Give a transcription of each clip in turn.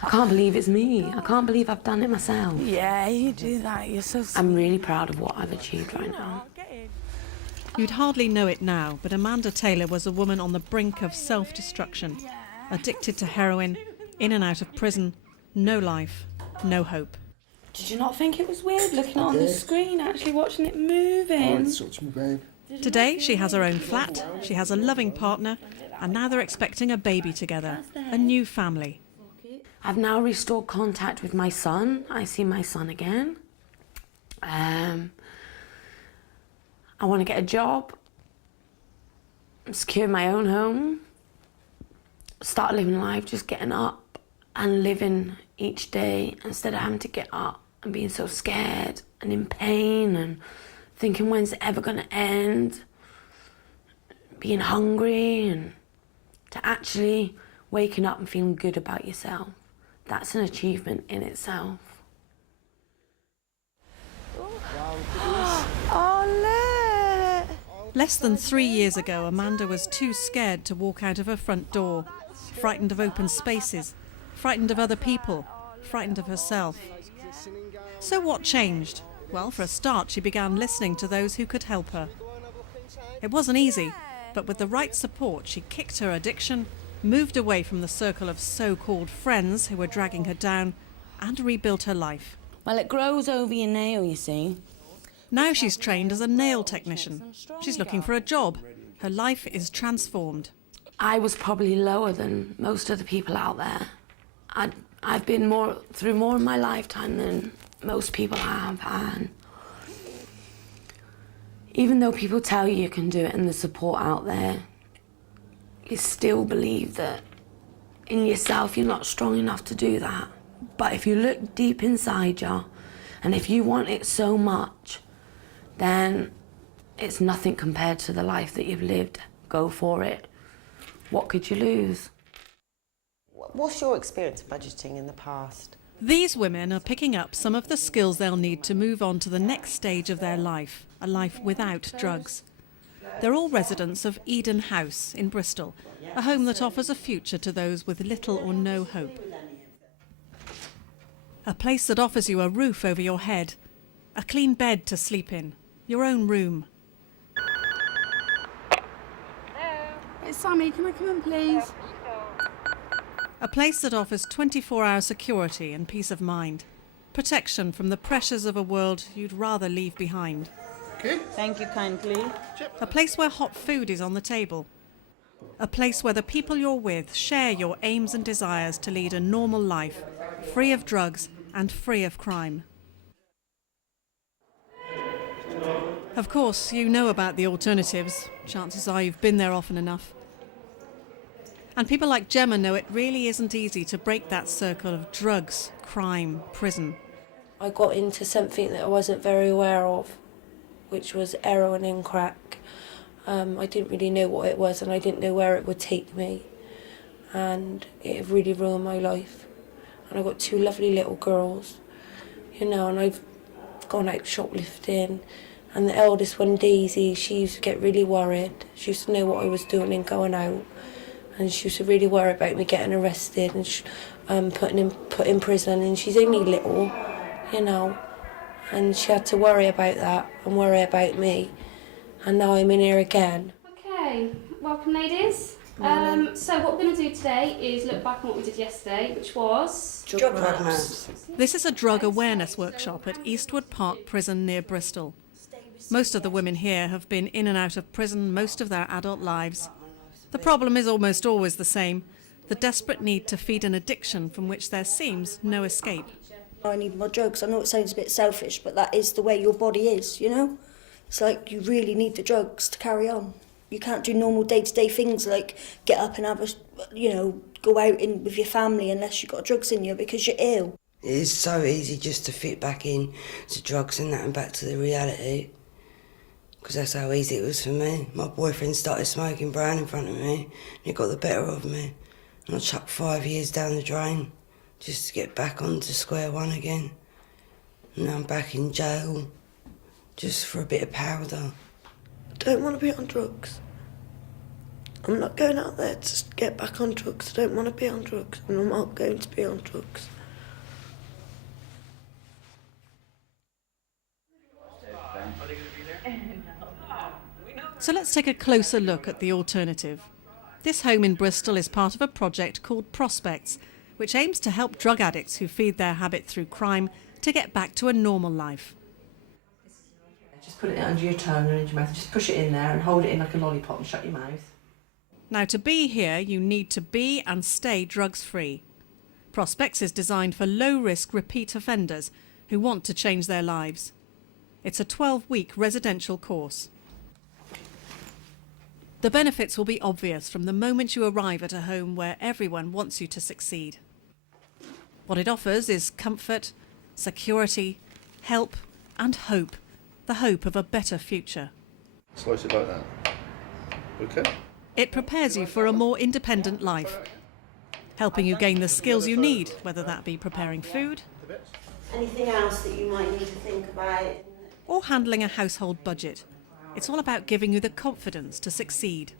I can't believe it's me. I can't believe I've done it myself. Yeah, you do that. You're so sweet. I'm really proud of what I've achieved right now. You'd hardly know it now, but Amanda Taylor was a woman on the brink of self-destruction. Addicted to heroin, in and out of prison, no life, no hope. Did you not think it was weird looking on the screen, actually watching it moving? Such me, babe. Today she has her own flat, she has a loving partner, and now they're expecting a baby together, a new family. I've now restored contact with my son. I see my son again. I want to get a job, secure my own home, start living life, just getting up and living each day instead of having to get up and being so scared and in pain and thinking when's it ever going to end, being hungry, and to actually waking up and feeling good about yourself. That's an achievement in itself. Oh, look! Less than 3 years ago, Amanda was too scared to walk out of her front door, frightened of open spaces, frightened of other people, frightened of herself. So what changed? Well, for a start, she began listening to those who could help her. It wasn't easy, but with the right support, she kicked her addiction, moved away from the circle of so-called friends who were dragging her down, and rebuilt her life. Well, it grows over your nail, you see. Now she's trained as a nail technician. She's looking for a job. Her life is transformed. I was probably lower than most of the people out there. I've been through more in my lifetime than most people have, and even though people tell you can do it and the support out there, you still believe that in yourself you're not strong enough to do that. But if you look deep inside you, and if you want it so much, then it's nothing compared to the life that you've lived. Go for it. What could you lose? What's your experience of budgeting in the past? These women are picking up some of the skills they'll need to move on to the next stage of their life, a life without drugs. They're all residents of Eden House in Bristol, a home that offers a future to those with little or no hope. A place that offers you a roof over your head, a clean bed to sleep in, your own room. It's Sammy, can I come in, please? A place that offers 24-hour security and peace of mind. Protection from the pressures of a world you'd rather leave behind. Okay. Thank you kindly. A place where hot food is on the table. A place where the people you're with share your aims and desires to lead a normal life, free of drugs and free of crime. Of course, you know about the alternatives. Chances are you've been there often enough. And people like Gemma know it really isn't easy to break that circle of drugs, crime, prison. I got into something that I wasn't very aware of, which was heroin and crack. I didn't really know what it was, and I didn't know where it would take me. And it really ruined my life. And I got two lovely little girls, you know, and I've gone out shoplifting. And the eldest one, Daisy, she used to get really worried. She used to know what I was doing and going out. And she used to really worry about me getting arrested and put in prison. And she's only little, you know, and she had to worry about that and worry about me. And now I'm in here again. Okay, welcome ladies. So what we're going to do today is look back on what we did yesterday, which was... Drug maps. This is a drug awareness workshop at Eastwood Park Prison near Bristol. Most of the women here have been in and out of prison most of their adult lives. The problem is almost always the same, the desperate need to feed an addiction from which there seems no escape. I need my drugs. I know it sounds a bit selfish, but that is the way your body is, you know? It's like you really need the drugs to carry on. You can't do normal day-to-day things like get up and have a, you know, go out in with your family unless you've got drugs in you because you're ill. It is so easy just to fit back in to drugs and that and back to the reality. Because that's how easy it was for me. My boyfriend started smoking brown in front of me and it got the better of me. And I chucked 5 years down the drain just to get back onto square one again. And now I'm back in jail just for a bit of powder. I don't want to be on drugs. I'm not going out there to get back on drugs. I don't want to be on drugs, and I'm not going to be on drugs. So let's take a closer look at the alternative. This home in Bristol is part of a project called Prospects, which aims to help drug addicts who feed their habit through crime to get back to a normal life. Just put it under your tongue and into your mouth. Just push it in there and hold it in like a lollipop and shut your mouth. Now, to be here, you need to be and stay drugs-free. Prospects is designed for low-risk repeat offenders who want to change their lives. It's a 12-week residential course. The benefits will be obvious from the moment you arrive at a home where everyone wants you to succeed. What it offers is comfort, security, help and hope. The hope of a better future. Slice it like that. Okay. It prepares you for a more independent life, helping you gain the skills you need, whether that be preparing food, Anything else that you might need to think about? or handling a household budget. It's all about giving you the confidence to succeed.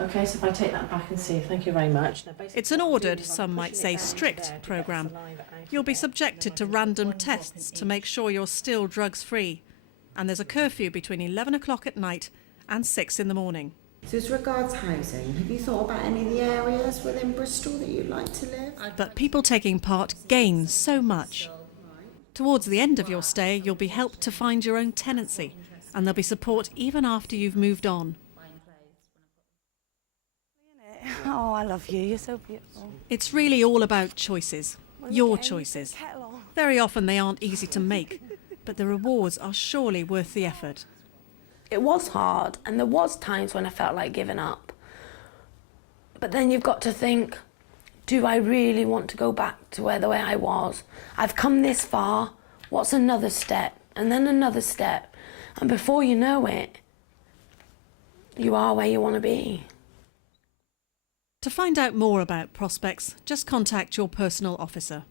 Okay, so if I take that back and see, thank you very much. It's an ordered, some might say strict, programme. You'll be subjected to random tests to make sure you're still drugs-free. And there's a curfew between 11 o'clock at night and 6 in the morning. So as regards housing, have you thought about any of the areas within Bristol that you'd like to live? But people taking part gain so much. Towards the end of your stay, you'll be helped to find your own tenancy, and there'll be support even after you've moved on. Oh, I love you. You're so beautiful. It's really all about choices, your choices. Very often they aren't easy to make, but the rewards are surely worth the effort. It was hard, and there was times when I felt like giving up. But then you've got to think, do I really want to go back to the way I was? I've come this far, what's another step? And then another step. And before you know it, you are where you want to be. To find out more about Prospects, just contact your personal officer.